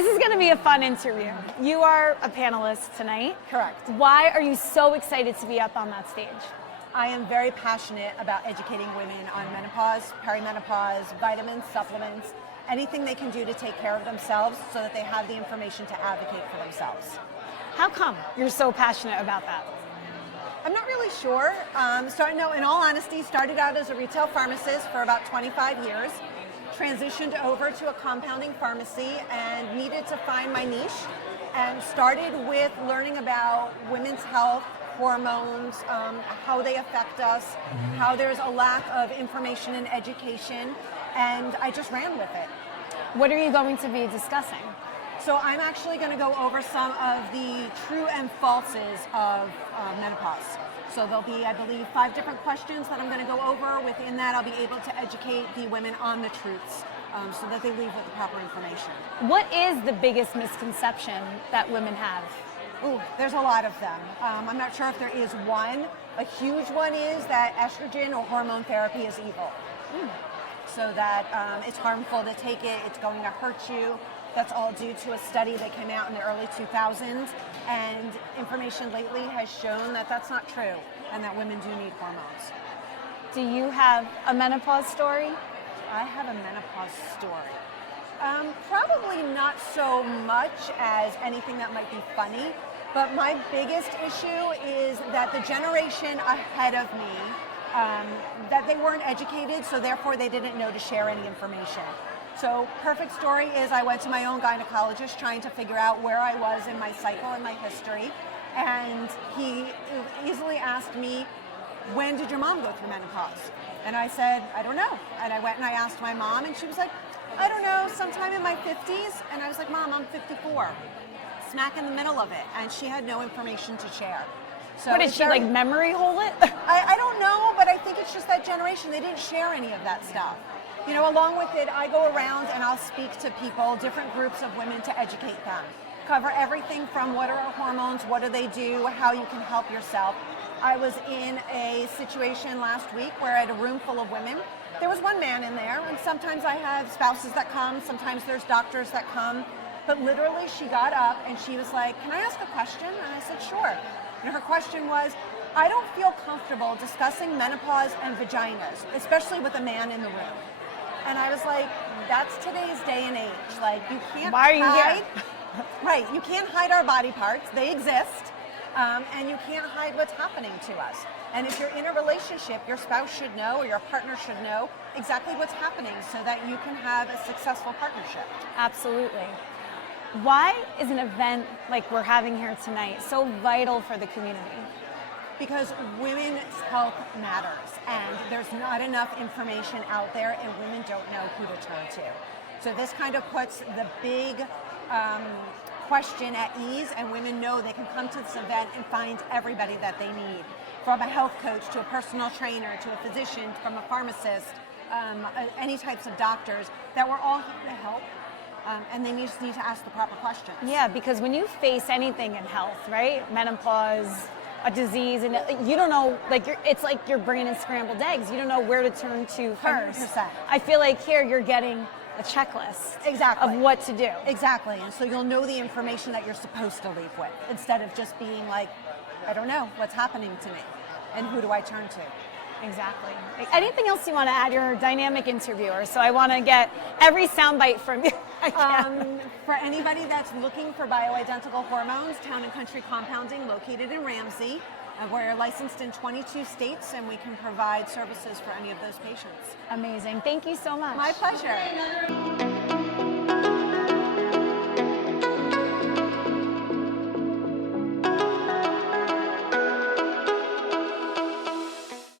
This is going to be a fun interview. You are a panelist tonight. Correct. Why are you so excited to be up on that stage? I am very passionate about educating women on menopause, perimenopause, vitamins, supplements, anything they can do to take care of themselves so that they have the information to advocate for themselves. How come you're so passionate about that? I'm not really sure. In all honesty, started out as a retail pharmacist for about 25 years, transitioned over to a compounding pharmacy and needed to find my niche, and started with learning about women's health, hormones, how they affect us, how there's a lack of information and education, and I just ran with it. What are you going to be discussing? So I'm actually going to go over some of the true and falses of menopause. So there'll be, I believe, 5 different questions that I'm going to go over. Within that, I'll be able to educate the women on the truths so that they leave with the proper information. What is the biggest misconception that women have? Ooh, there's a lot of them. I'm not sure if there is one. A huge one is that estrogen or hormone therapy is evil. So that it's harmful to take it, it's going to hurt you. That's all due to a study that came out in the early 2000s, and information lately has shown that that's not true and that women do need hormones. Do you have a menopause story? I have a menopause story. Probably not so much as anything that might be funny, but my biggest issue is that the generation ahead of me, that they weren't educated, so therefore they didn't know to share any information. So perfect story is I went to my own gynecologist trying to figure out where I was in my cycle and my history, and he easily asked me, when did your mom go through menopause? And I said, I don't know. And I went and I asked my mom, and she was like, I don't know, sometime in my 50s. And I was like, Mom, I'm 54, smack in the middle of it. And she had no information to share. So What, did she like memory hole it? I don't know, but I think it's just that generation. They didn't share any of that stuff. You know, along with it, I go around and I'll speak to people, different groups of women, to educate them. Cover everything from what are our hormones, what do they do, how you can help yourself. I was in a situation last week where I had a room full of women. There was one man in there, and sometimes I have spouses that come, sometimes there's doctors that come, but literally she got up and she was like, can I ask a question? And I said, sure. And her question was, I don't feel comfortable discussing menopause and vaginas, especially with a man in the room. And I was like, that's today's day and age. Like, you can't Why are you hide. here? Right, you can't hide our body parts. They exist. And you can't hide what's happening to us. And if you're in a relationship, your spouse should know, or your partner should know exactly what's happening so that you can have a successful partnership. Absolutely. Why is an event like we're having here tonight so vital for the community? Because women's health matters, and there's not enough information out there, and women don't know who to turn to. So this kind of puts the big question at ease, and women know they can come to this event and find everybody that they need, from a health coach to a personal trainer to a physician, from a pharmacist, any types of doctors, that we're all here to help. And they just need to ask the proper questions. Yeah, because when you face anything in health, right? Menopause, a disease, and you don't know, like it's like your brain is scrambled eggs. You don't know where to turn to first. 100%. I feel like here you're getting a checklist Exactly. of what to do. Exactly, and so you'll know the information that you're supposed to leave with, instead of just being like, I don't know what's happening to me, and who do I turn to? Exactly. Anything else you want to add? You're a dynamic interviewer, so I want to get every soundbite from you. For anybody that's looking for bioidentical hormones, Town and Country Compounding, located in Ramsey. We're licensed in 22 states, and we can provide services for any of those patients. Amazing. Thank you so much. My pleasure.